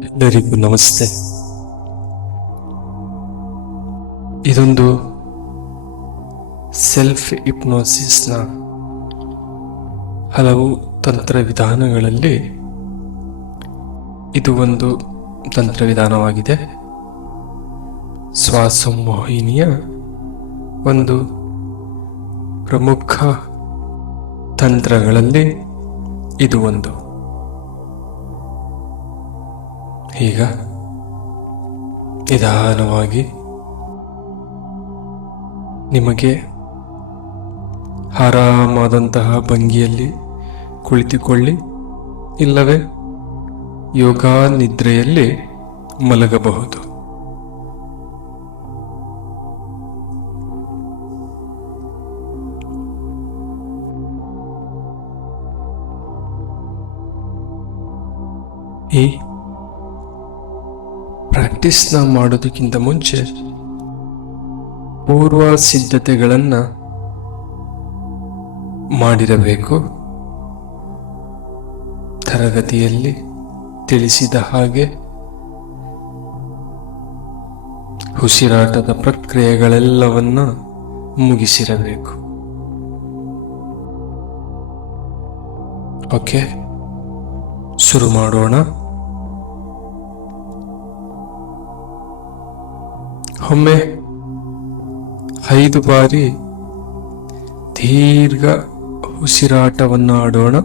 ಎಲ್ಲರಿಗೂ ನಮಸ್ತೆ. ಇದೊಂದು ಸೆಲ್ಫ್ ಹಿಪ್ನೋಸಿಸ್ನ ಹಲವು ತಂತ್ರವಿಧಾನಗಳಲ್ಲಿ ಇದು ಒಂದು ತಂತ್ರವಿಧಾನವಾಗಿದೆ. ಶ್ವಾಸಮೋಹಿನಿಯ ಒಂದು ಪ್ರಮುಖ ತಂತ್ರಗಳಲ್ಲಿ ಇದು ಒಂದು. ಈಗ ನಿಧಾನವಾಗಿ ನಿಮಗೆ ಆರಾಮಾದಂತಹ ಭಂಗಿಯಲ್ಲಿ ಕುಳಿತುಕೊಳ್ಳಿ, ಇಲ್ಲವೇ ಯೋಗ ನಿದ್ರೆಯಲ್ಲಿ ಮಲಗಬಹುದು. ಈ ಪ್ರಾಕ್ಟೀಸ್ನ ಮಾಡೋದಕ್ಕಿಂತ ಮುಂಚೆ ಪೂರ್ವ ಸಿದ್ಧತೆಗಳನ್ನು ಮಾಡಿರಬೇಕು. ತರಗತಿಯಲ್ಲಿ ತಿಳಿಸಿದ ಹಾಗೆ ಉಸಿರಾಟದ ಪ್ರಕ್ರಿಯೆಗಳೆಲ್ಲವನ್ನ ಮುಗಿಸಿರಬೇಕು. ಓಕೆ, ಶುರು ಮಾಡೋಣ. ಒಮ್ಮೆ 5 ಬಾರಿ ದೀರ್ಘ ಉಸಿರಾಟವನ್ನು ಆಡೋಣ.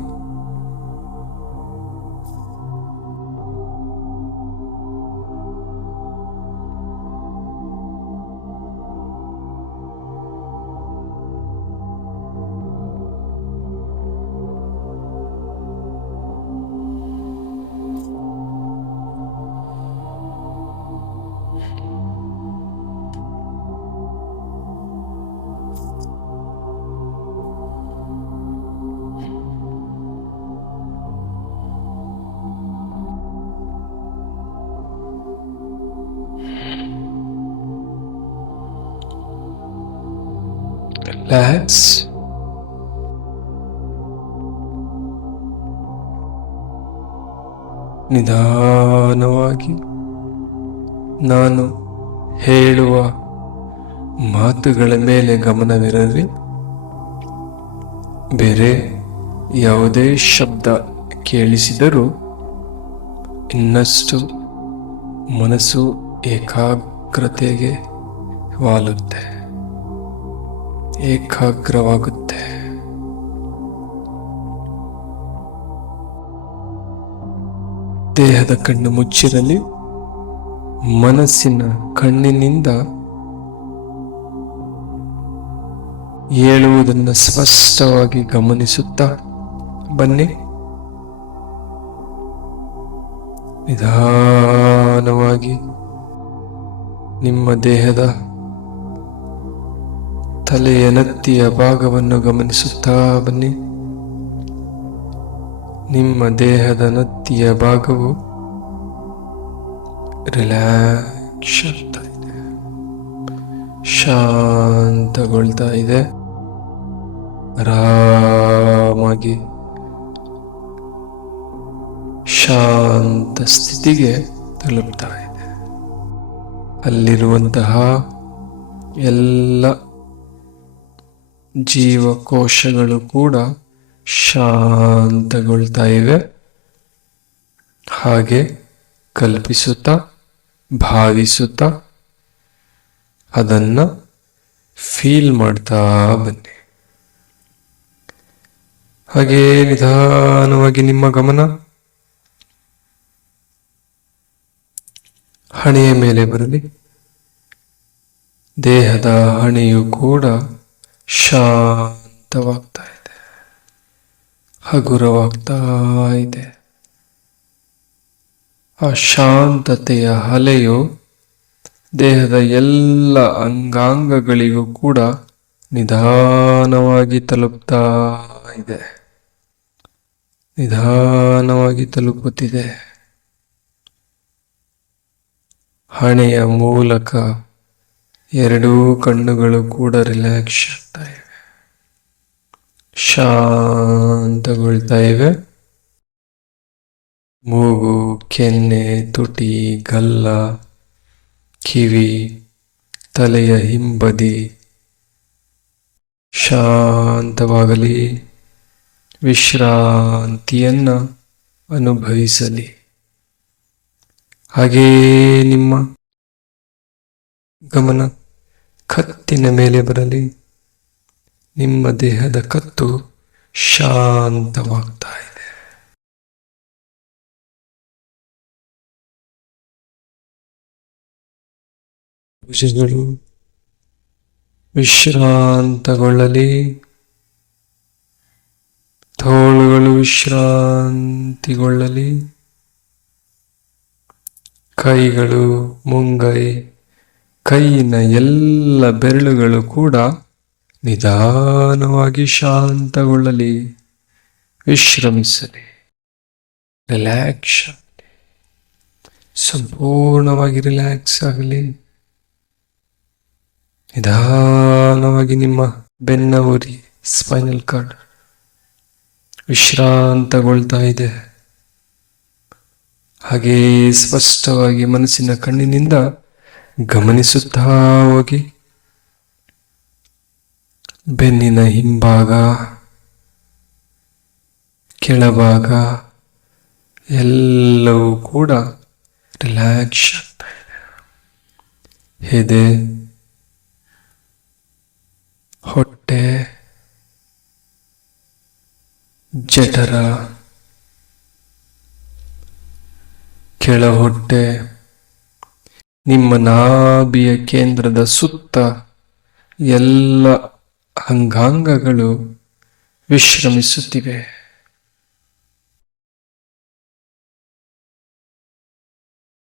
ರಿಲ್ಯಾಕ್ಸ್. ನಿಧಾನವಾಗಿ ನಾನು ಹೇಳುವ ಮಾತುಗಳ ಮೇಲೆ ಗಮನವಿರಲಿ. ಬೇರೆ ಯಾವುದೇ ಶಬ್ದ ಕೇಳಿಸಿದರೂ ಇನ್ನಷ್ಟು ಮನಸ್ಸು ಏಕಾಗ್ರತೆಗೆ ವಾಲುತ್ತೆ, ಏಕಾಗ್ರವಾಗುತ್ತೆ. ದೇಹದ ಕಣ್ಣು ಮುಚ್ಚಿರಲಿ. ಮನಸ್ಸಿನ ಕಣ್ಣಿನಿಂದ ಹೇಳುವುದನ್ನು ಸ್ಪಷ್ಟವಾಗಿ ಗಮನಿಸುತ್ತಾ ಬನ್ನಿ. ನಿಧಾನವಾಗಿ ನಿಮ್ಮ ದೇಹದ ತಲೆಯ ನೆತ್ತಿಯ ಭಾಗವನ್ನು ಗಮನಿಸುತ್ತಾ ಬನ್ನಿ. ನಿಮ್ಮ ದೇಹದ ನೆತ್ತಿಯ ಭಾಗವು ರಿಲ್ಯಾಕ್ಸ್ ಆಗ್ತಾ ಇದೆ, ಶಾಂತಗೊಳ್ತಾ ಇದೆ, ಆರಾಮಾಗಿ ಶಾಂತ ಸ್ಥಿತಿಗೆ ತಲುಪ್ತಾ ಇದೆ. ಅಲ್ಲಿರುವಂತಹ ಎಲ್ಲ ಜೀವಕೋಶಗಳು ಕೂಡ ಶಾಂತಗೊಳ್ತಾ ಇವೆ. ಹಾಗೆ ಕಲ್ಪಿಸುತ್ತಾ ಭಾವಿಸುತ್ತಾ ಅದನ್ನ ಫೀಲ್ ಮಾಡ್ತಾ ಬನ್ನಿ. ಹಾಗೆ ನಿಧಾನವಾಗಿ ನಿಮ್ಮ ಗಮನ ಹಣೆಯ ಮೇಲೆ ಬರಲಿ. ದೇಹದ ಹಣೆಯು ಕೂಡ ಶಾಂತವಾಗ್ತಾ ಇದೆ, ಹಗುರವಾಗ್ತಾ ಇದೆ. ಆ ಶಾಂತತೆಯ ಅಲೆಯು ದೇಹದ ಎಲ್ಲ ಅಂಗಾಂಗಗಳಿಗೂ ಕೂಡ ನಿಧಾನವಾಗಿ ತಲುಪ್ತಾ ಇದೆ, ನಿಧಾನವಾಗಿ ತಲುಪುತ್ತಿದೆ. ಹಣೆಯ ಮೂಲಕ ಎರಡೂ ಕಣ್ಣುಗಳು ಕೂಡ ರಿಲ್ಯಾಕ್ಸ್ ಆಗ್ತಾ ಇವೆ, ಶಾಂತಗೊಳ್ತಾ ಇವೆ. ಮೂಗು, ಕೆನ್ನೆ, ತುಟಿ, ಗಲ್ಲ, ಕಿವಿ, ತಲೆಯ ಹಿಂಬದಿ ಶಾಂತವಾಗಲಿ, ವಿಶ್ರಾಂತಿಯನ್ನ ಅನುಭವಿಸಲಿ. ಹಾಗೆಯೇ ನಿಮ್ಮ ಗಮನ ಕತ್ತಿನ ಮೇಲೆ ಬರಲಿ. ನಿಮ್ಮ ದೇಹದ ಕತ್ತು ಶಾಂತವಾಗ್ತಾ ಇದೆ. ಭುಜಗಳು ವಿಶ್ರಾಂತಗೊಳ್ಳಲಿ, ತೋಳುಗಳು ವಿಶ್ರಾಂತಿಗೊಳ್ಳಲಿ, ಕೈಗಳು, ಮುಂಗೈ, ಕೈಯಿನ ಎಲ್ಲ ಬೆರಳುಗಳು ಕೂಡ ನಿಧಾನವಾಗಿ ಶಾಂತಗೊಳ್ಳಲಿ, ವಿಶ್ರಮಿಸಲಿ, ರಿಲ್ಯಾಕ್ಸ್, ಸಂಪೂರ್ಣವಾಗಿ ರಿಲ್ಯಾಕ್ಸ್ ಆಗಲಿ. ನಿಧಾನವಾಗಿ ನಿಮ್ಮ ಬೆನ್ನ ಉರಿ, ಸ್ಪೈನಲ್ ಕಾರ್ಡ್ ವಿಶ್ರಾಂತಗೊಳ್ತಾ ಇದೆ. ಹಾಗೆಯೇ ಸ್ಪಷ್ಟವಾಗಿ ಮನಸ್ಸಿನ ಕಣ್ಣಿನಿಂದ ಗಮನಿಸುತ್ತಾ ಹೋಗಿ ಬೆನ್ನಿನ ಹಿಂಭಾಗ, ಕೆಳಭಾಗ ಎಲ್ಲವೂ ಕೂಡ ರಿಲ್ಯಾಕ್ಸ್ ಆಗ್ತಾ ಇದೆ. ಎದೆ, ಹೊಟ್ಟೆ, ಜಠರ, ಕೆಳ ಹೊಟ್ಟೆ, ನಿಮ್ಮ ನಾಭಿಯ ಕೇಂದ್ರದ ಸುತ್ತ ಎಲ್ಲ ಅಂಗಾಂಗಗಳು ವಿಶ್ರಮಿಸುತ್ತಿವೆ.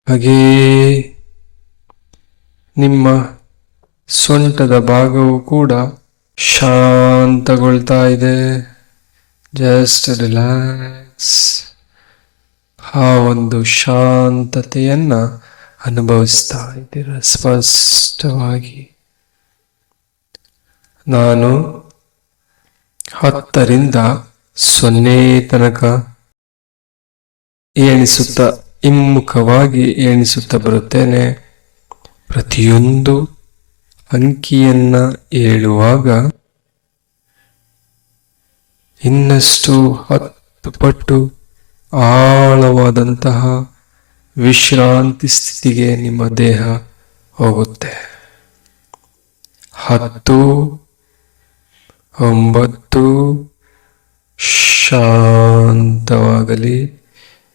ಹಾಗೆಯೇ ನಿಮ್ಮ ಸೊಂಟದ ಭಾಗವು ಕೂಡ ಶಾಂತಗೊಳ್ತಾ ಇದೆ. Just relax. ಆ ಒಂದು ಶಾಂತತೆಯನ್ನ ಅನುಭವಿಸ್ತಾ ಇದ್ದೀರ ಸ್ಪಷ್ಟವಾಗಿ. ನಾನು 10ರಿಂದ 0 ತನಕ ಎಣಿಸುತ್ತಾ ಹಿಮ್ಮುಖವಾಗಿ ಎಣಿಸುತ್ತಾ ಬರುತ್ತೇನೆ. ಪ್ರತಿಯೊಂದು ಅಂಕಿಯನ್ನ ಹೇಳುವಾಗ ಇನ್ನಷ್ಟು 10 ಪಟ್ಟು ಆಳವಾದಂತಹ ವಿಶ್ರಾಂತಿ ಸ್ಥಿತಿಗೆ ನಿಮ್ಮ ದೇಹ ಹೋಗುತ್ತೆ. 10, 9 ಶಾಂತವಾಗಲಿ,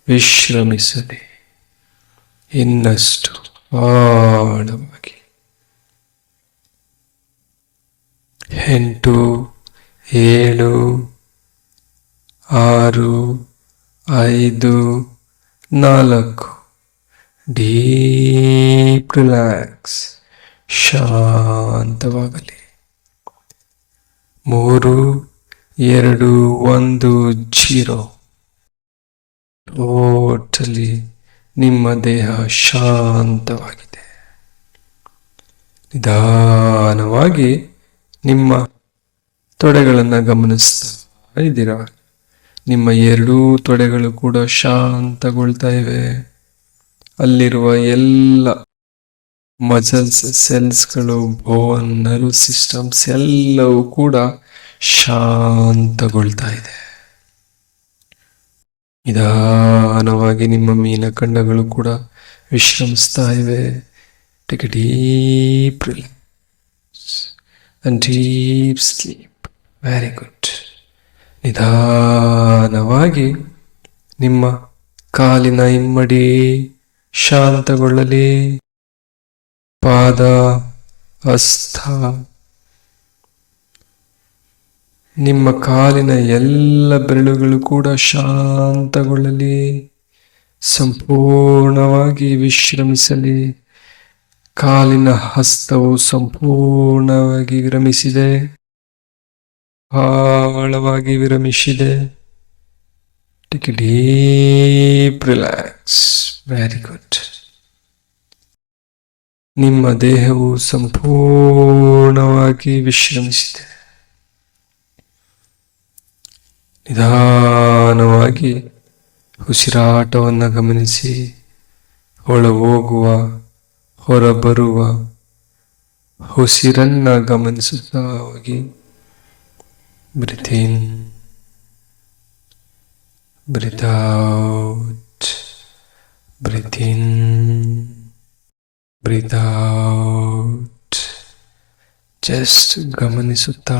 ವಿಶ್ರಮಿಸಲಿ. ಇನ್ನಷ್ಟು ಆಳವಾಗಿ 8, 7, 6, 5, 4 ಡೀಪ್ ರಿಲ್ಯಾಕ್ಸ್, ಶಾಂತವಾಗಲಿ. 3, 2, 1 0. ಟೋಟಲಿ ನಿಮ್ಮ ದೇಹ ಶಾಂತವಾಗಿದೆ. ನಿಧಾನವಾಗಿ ನಿಮ್ಮ ತೊಡೆಗಳನ್ನು ಗಮನಿಸ್ತಾ ಇದ್ದೀರಾ. ನಿಮ್ಮ 2 ತೊಡೆಗಳು ಕೂಡ ಶಾಂತಗೊಳ್ತಾ ಇವೆ. ಅಲ್ಲಿರುವ ಎಲ್ಲ ಮಸಲ್ಸ್, ಸೆಲ್ಸ್ಗಳು, ಬೋನ್, ನರ್ವ್ ಸಿಸ್ಟಮ್ಸ್ ಎಲ್ಲವೂ ಕೂಡ ಶಾಂತಗೊಳ್ತಾ ಇದೆ. ನಿಧಾನವಾಗಿ ನಿಮ್ಮ ಮೀನಖಂಡಗಳು ಕೂಡ ವಿಶ್ರಮಿಸ್ತಾ ಇವೆ. Take a deep relax and deep sleep. Very good. ನಿಧಾನವಾಗಿ ನಿಮ್ಮ ಕಾಲಿನ ಹಿಮ್ಮಡಿ ಶಾಂತಗೊಳ್ಳಲಿ. ಪಾದ, ಹಸ್ತ, ನಿಮ್ಮ ಕಾಲಿನ ಎಲ್ಲ ಬೆರಳುಗಳು ಕೂಡ ಶಾಂತಗೊಳ್ಳಲಿ, ಸಂಪೂರ್ಣವಾಗಿ ವಿಶ್ರಮಿಸಲಿ. ಕಾಲಿನ ಹಸ್ತವು ಸಂಪೂರ್ಣವಾಗಿ ವಿರಮಿಸಿದೆ, ಆಳವಾಗಿ ವಿರಮಿಸಿದೆ. Take a deep relax. Very good. ನಿಮ್ಮ ದೇಹವು ಸಂಪೂರ್ಣವಾಗಿ ವಿಶ್ರಮಿಸಿದೆ. ನಿಧಾನವಾಗಿ ಉಸಿರಾಟವನ್ನು ಗಮನಿಸಿ. ಒಳ ಹೋಗುವ ಹೊರಬರುವ ಉಸಿರನ್ನ ಗಮನಿಸುತ್ತಾ ಹೋಗಿ. ಬ್ರೀತ್ ಇನ್, ಬ್ರೀತ್ ಔಟ್, ಬ್ರೀತ್ ಇನ್, ಬ್ರೀತ್ ಔಟ್. ಜಸ್ಟ್ ಗಮನಿಸುತ್ತಾ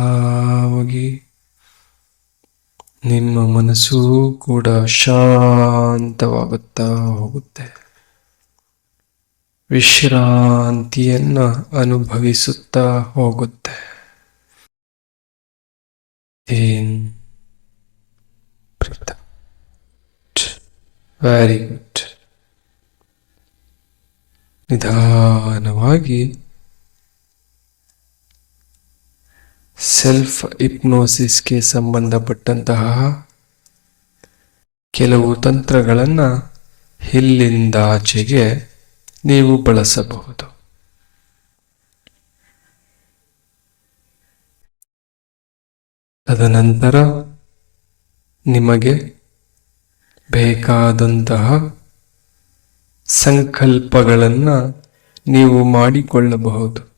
ಹೋಗಿ. ನಿಮ್ಮ ಮನಸ್ಸು ಕೂಡ ಶಾಂತವಾಗುತ್ತಾ ಹೋಗುತ್ತೆ. ವಿಶ್ರಾಂತಿಯನ್ನು ಅನುಭವಿಸುತ್ತಾ ಹೋಗುತ್ತೆ. Very good. ನಿಧಾನವಾಗಿ ಸೆಲ್ಫ್ ಹಿಪ್ನೋಸಿಸ್ಗೆ ಸಂಬಂಧಪಟ್ಟಂತಹ ಕೆಲವು ತಂತ್ರಗಳನ್ನು ಇಲ್ಲಿಂದಾಚೆಗೆ ನೀವು ಬಳಸಬಹುದು. ತದನಂತರ ನಿಮಗೆ ಬೇಕಾದಂತಹ ಸಂಕಲ್ಪಗಳನ್ನು ನೀವು ಮಾಡಿಕೊಳ್ಳಬಹುದು.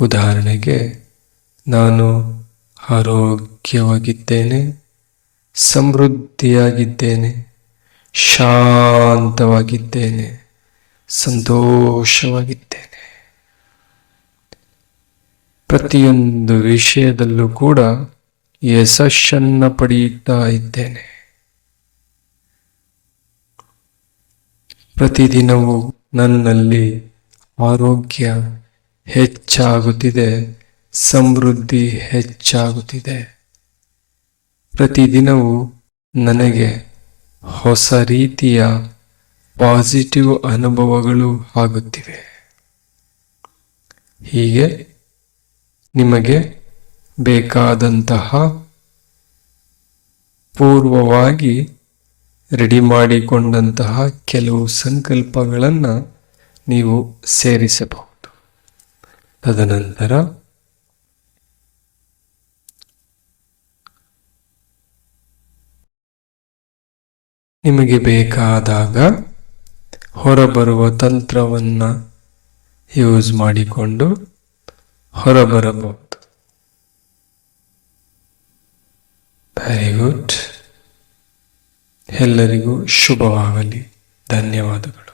ಉದಾಹರಣೆಗೆ, ನಾನು ಆರೋಗ್ಯವಾಗಿದ್ದೇನೆ, ಸಮೃದ್ಧಿಯಾಗಿದ್ದೇನೆ, ಶಾಂತವಾಗಿದ್ದೇನೆ, ಸಂತೋಷವಾಗಿದ್ದೇನೆ. ಪ್ರತಿಯೊಂದು ವಿಷಯದಲ್ಲೂ ಕೂಡ ಯಶಸ್ಸನ್ನು ಪಡೆಯುತ್ತಾ ಇದ್ದೇನೆ. ಪ್ರತಿದಿನವೂ ನನ್ನಲ್ಲಿ ಆರೋಗ್ಯ ಹೆಚ್ಚಾಗುತ್ತಿದೆ, ಸಮೃದ್ಧಿ ಹೆಚ್ಚಾಗುತ್ತಿದೆ. ಪ್ರತಿದಿನವೂ ನನಗೆ ಹೊಸ ರೀತಿಯ ಪಾಸಿಟಿವ್ ಅನುಭವಗಳು ಆಗುತ್ತಿವೆ. ಹೀಗೆ ನಿಮಗೆ ಬೇಕಾದಂತಹ ಪೂರ್ವವಾಗಿ ರೆಡಿ ಮಾಡಿಕೊಂಡಂತಹ ಕೆಲವು ಸಂಕಲ್ಪಗಳನ್ನು ನೀವು ಸೇರಿಸಬಹುದು. ತದನಂತರ ನಿಮಗೆ ಬೇಕಾದಾಗ ಹೊರಬರುವ ತಂತ್ರವನ್ನು ಯೂಸ್ ಮಾಡಿಕೊಂಡು ಹೊರಬರಬಹುದು. Very good. ಎಲ್ಲರಿಗೂ ಶುಭವಾಗಲಿ. ಧನ್ಯವಾದಗಳು.